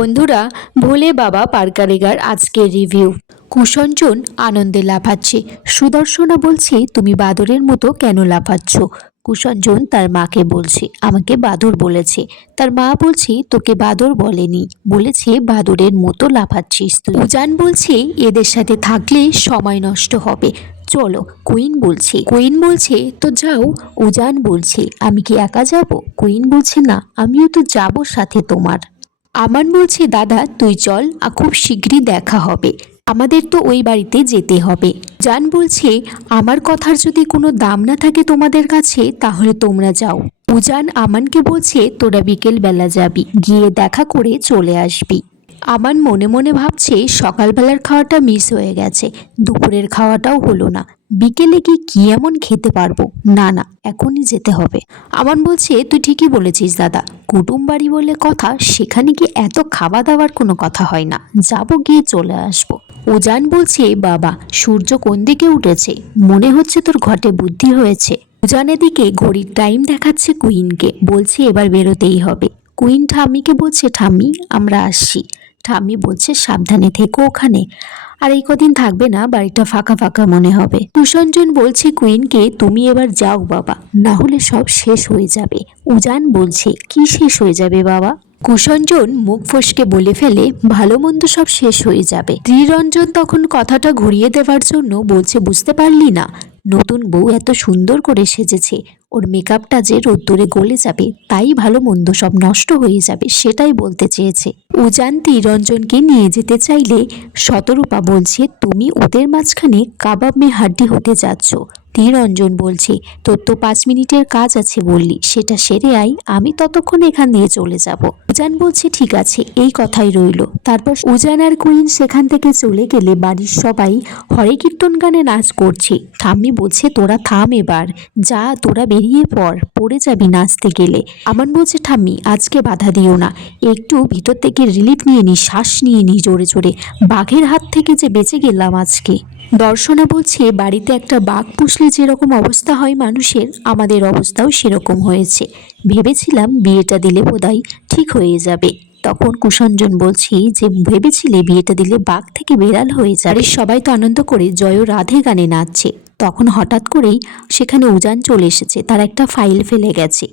বন্ধুরা, ভোলে বাবা পার্কারেগার আজকের রিভিউ। কুষঞ্জন আনন্দে লাফাচ্ছে। সুদর্শনা বলছে, তুমি বাদরের মতো কেন লাফাচ্ছ? কুষঞ্জন তার মাকে বলছে, আমাকে বাদর বলেছে। তার মা বলছে, তোকে বাদর বলেনি, বলেছে বাদরের মতো লাফাচ্ছিস তুই। উজান বলছে, এদের সাথে থাকলে সময় নষ্ট হবে, চলো। কুইন বলছে তো যাও। উজান বলছে, আমি কি একা যাব? কুইন বলছে, না, আমিও তো যাব সাথে তোমার। আমান বলছে, দাদা তুই চল, খুব শীঘ্রই দেখা হবে, আমাদের তো ওই বাড়িতে যেতে হবে। জান বলছে, আমার কথার যদি কোনো দাম না থাকে তোমাদের কাছে, তাহলে তোমরা যাও। উজান আমানকে বলছে, তোরা বিকেল বেলা যাবি, গিয়ে দেখা করে চলে আসবি। আমান মনে মনে ভাবছে, সকালবেলার খাওয়াটা মিস হয়ে গেছে, দুপুরের খাওয়াটাও হলো না, বিকেলে কি এমন খেতে পারবো? না না, এখনই যেতে হবে। আমান বলছে, তুই ঠিকই বলেছিস দাদা, কুটুম বাড়ি বলে কথা, সেখানে কি এত খাওয়া দাওয়ার কোনো কথা হয় না, যাবো, গিয়ে চলে আসবো। উজান বলছে, বাবা সূর্য কোন দিকে উঠেছে? মনে হচ্ছে তোর ঘটে বুদ্ধি হয়েছে। উজানের দিকে ঘড়ির টাইম দেখাচ্ছে কুইনকে, বলছে এবার বেরোতেই হবে। কুইন ঠাম্মিকে বলছে, ঠাম্মি আমরা আসছি। ঠাম্মি বলছে, সাবধানে থেকো ওখানে, আর এই কদিন থাকবে না, বাড়িটা ফাঁকা ফাঁকা মনে হবে। কুষঞ্জন বলছে কুইনকে, তুমি এবার যাও বাবা, না হলে সব শেষ হয়ে যাবে। উজান বলছে, কি শেষ হয়ে যাবে বাবা? কুষঞ্জন মুখ ফসকে বলে ফেলে, ভালো মন্দ সব শেষ হয়ে যাবে। ত্রিরঞ্জন তখন কথাটা ঘুরিয়ে দেওয়ার জন্য বলছে, বুঝতে পারলি না, নতুন বউ এত সুন্দর করে সেজেছে, ওর মেকআপটা যে রোদ্দুরে গলে যাবে, তাই ভালো মন্দ সব নষ্ট হয়ে যাবে, সেটাই বলতে চেয়েছে। উজান ত্রিরঞ্জনকে নিয়ে যেতে চাইলে শতরূপা বলছে, তুমি ওদের মাঝখানে কাবাব মে হাড্ডি হতে যাচ্ছ। ত্রিরঞ্জন বলছে, তোর তো 5 মিনিটের কাজ আছে বললি, সেটা সেরে আই, আমি ততক্ষণ এখান দিয়ে চলে যাব। উজান বলছে, ঠিক আছে, এই কথাই রইল। তারপর উজান আর কুইন সেখান থেকে চলে গেলে বাড়ির সবাই হরে কীর্তন গানে নাচ করছে। ঠাম্মি বলছে, তোরা থাম এবার, যা তোরা বেরিয়ে পড়ে যাবি নাচতে গেলে। আমান বলছে, ঠাম্মি আজকে বাধা দিও না, একটু ভিতর থেকে রিলিফ নিয়ে নি, শ্বাস নিয়ে নি জোরে জোরে, বাঘের হাত থেকে যে বেঁচে গেলাম আজকে। দর্শনা বলছে, বাড়িতে একটা বাঘ পুষলে যেরকম অবস্থা হয় মানুষের, আমাদের অবস্থাও সেরকম হয়েছে, ভেবেছিলাম বিয়েটা দিলে বোধহয় ঠিক হয়ে যাবে। তখন কুষঞ্জন বলছে, যে ভেবেছিলে বিয়েটা দিলে বাঘ থেকে বেড়াল হয়ে যাবে। সবাই তো আনন্দ করে জয় রাধে গানে নাচছে। তখন হঠাৎ করেই সেখানে উজান চলে এসেছে, তার একটা ফাইল ফেলে গেছে।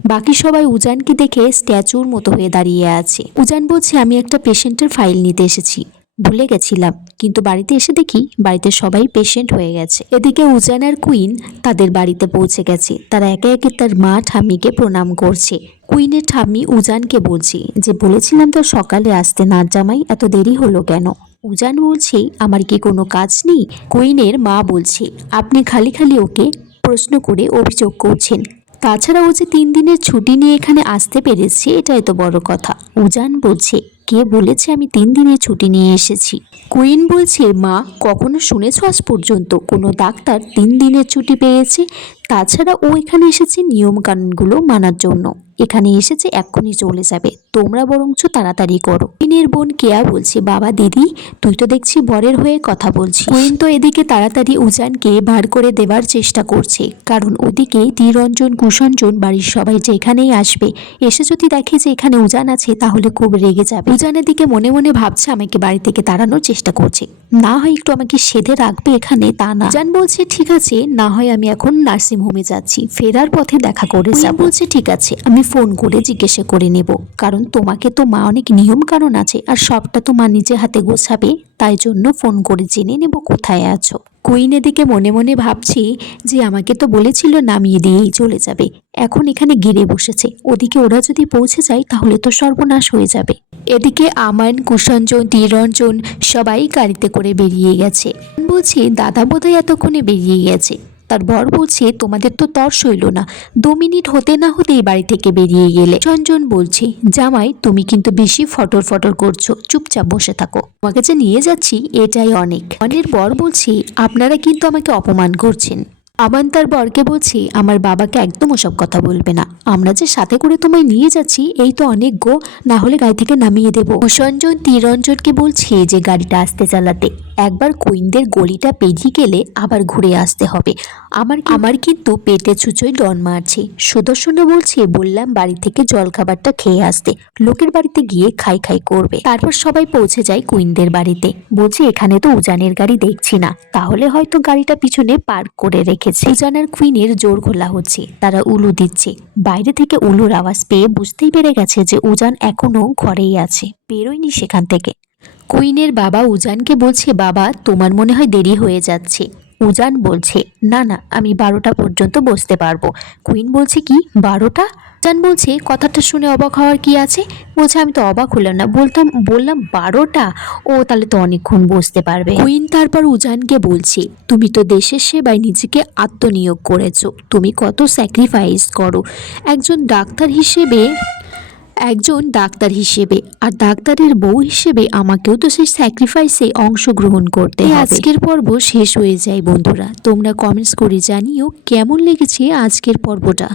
বাকি সবাই উজানকে দেখে স্ট্যাচুর মতো হয়ে দাঁড়িয়ে আছে। উজান বলছে, আমি একটা পেশেন্টের ফাইল নিতে এসেছি, ভুলে গেছিলাম, কিন্তু বাড়িতে এসে দেখি বাড়িতে সবাই পেশেন্ট হয়ে গেছে। এদিকে উজান আর কুইন তাদের বাড়িতে পৌঁছে গেছে, তারা একে একে তার মা ঠাম্মিকে প্রণাম করছে। কুইনের ঠাম্মি উজানকে বলছে, যে বলেছিলাম তো সকালে আসতে, নাচ জামাই এত দেরি হলো কেন? উজান বলছে, আমার কি কোনো কাজ নেই? কুইনের মা বলছে, আপনি খালি খালি ওকে প্রশ্ন করে অভিযোগ করছেন, তাছাড়া ও যে 3 দিনের ছুটি নিয়ে এখানে আসতে পেরেছে, এটাই তো বড় কথা। উজান বলছে, কে বলেছে আমি 3 দিনের ছুটি নিয়ে এসেছি? কুইন বলছে, মা কখনো শুনেছ আজ পর্যন্ত কোনো ডাক্তার 3 দিনের ছুটি পেয়েছে? তাছাড়া ও এখানে এসেছে নিয়ম কানুনগুলো মানার জন্য, এখানে এসেছে এক্ষুনি চলে যাবে, তোমরা বরঞ্চ তাড়াতাড়ি করো। কুইনের বোন কেয়া বলছে, বাবা দিদি তুই তো দেখছি বরের হয়ে কথা বলছিস। কুইন তো এদিকে তাড়াতাড়ি উজানকে বার করে দেওয়ার চেষ্টা করছে, কারণ ওদিকে ত্রিরঞ্জন কুষঞ্জন বাড়ির সবাই যে এখানেই আসবে, এসে যদি দেখে যে এখানে উজান আছে, তাহলে খুব রেগে যাবে। উজানের দিকে মনে মনে ভাবছে, আমাকে বাড়ি থেকে তাড়ানোর চেষ্টা করছে, না হয় একটু আমাকে সেধে রাখবে এখানে, তা না। উজান বলছে, ঠিক আছে, না হয় আমি এখন নার্সিংহোমে যাচ্ছি, ফেরার পথে দেখা করে যাব। বলছে, ঠিক আছে, আমি ফোন করে জিজ্ঞাসা করে নেব, কারণ তোমাকে তো মা অনেক নিয়ম কানুন আছে, আর সবটা তো মা নিজে হাতে গোছাবে, তাই জন্য ফোন করে জেনে নেব কোথায় আছো। কুইন এদিকে মনে মনে ভাবছি, যে আমাকে তো বলেছিল নামিয়ে দিয়েই চলে যাবে, এখন এখানে গিরে বসেছে, ওদিকে ওরা যদি পৌঁছে যায় তাহলে তো সর্বনাশ হয়ে যাবে। এদিকে আমান, কুষঞ্জন, ত্রিরঞ্জন সবাই গাড়িতে করে বেরিয়ে গেছে। বলছি, দাদা বোধহয় এতক্ষণে বেরিয়ে গেছে। তার বর বলছে, তোমাদের তো তর সইল না, 2 মিনিট হতে না হতেই বাড়ি থেকে বেরিয়ে গেলে। চঞ্চন বলছে, জামাই তুমি কিন্তু বেশি ফটর ফটর করছো, চুপচাপ বসে থাকো, তোমাকে যে নিয়ে যাচ্ছি এটাই অনেক। অনের বর বলছে, আপনারা কিন্তু আমাকে অপমান করছেন। আমান তার বরকে বলছে, আমার বাবাকে একদম ওসব কথা বলবে না, আমরা যে সাথে করে তোমায় নিয়ে যাচ্ছি এই তো অনেক গো, না হলে গাড়ি থেকে নামিয়ে দেবো। সঞ্জন ত্রিরঞ্জনকে বলছে যে গাড়িটা আস্তে চালাতে। একবার কুইনদের গলিটা পেরিয়ে গেলে আবার ঘুরে আসতে হবে। আমার কিন্তু পেটে ছুঁচোয় ডন মারছে। সুদর্শনা বলছে, বললাম বাড়ি থেকে জলখাবারটা খেয়ে আসতে, লোকের বাড়িতে গিয়ে খাই খাই করবে। তারপর সবাই পৌঁছে যায় কুইনদের বাড়িতে। বলছে এখানে তো উজানের গাড়ি দেখছি না, তাহলে হয়তো গাড়িটা পিছনে পার্ক করে রেখেছে। উজান আর কুইনের জোর খোলা হচ্ছে, তারা উলু দিচ্ছে। বাইরে থেকে উলুর আওয়াজ পেয়ে বুঝতেই পেরে গেছে যে উজান এখনো ঘরেই আছে, বেরোয়নি সেখান থেকে। কুইনের বাবা উজানকে বলছে, বাবা তোমার মনে হয় দেরি হয়ে যাচ্ছে। উজান বলছে, না না, আমি 12টা পর্যন্ত বসতে পারবো। কুইন বলছে, কি 12টা? উজান বলছে, কথাটা শুনে অবাক হওয়ার কি আছে? বলছে, আমি তো অবাক হলাম না, বললাম 12টা। ও তাহলে তো অনেকক্ষণ বসতে পারবে। কুইন তারপর উজানকে বলছে, তুমি তো দেশের সেবায় নিজেকে আত্মনিয়োগ করেছো, তুমি কত স্যাক্রিফাইস করো একজন ডাক্তার হিসেবে আর ডাক্তারের বউ হিসেবে আমাকেও তো সেই স্যাক্রিফাইসে অংশগ্রহণ করতে হবে। আজকের পর্ব শেষ হয়ে যায় বন্ধুরা, তোমরা কমেন্টস করে জানিও কেমন লেগেছে আজকের পর্বটা।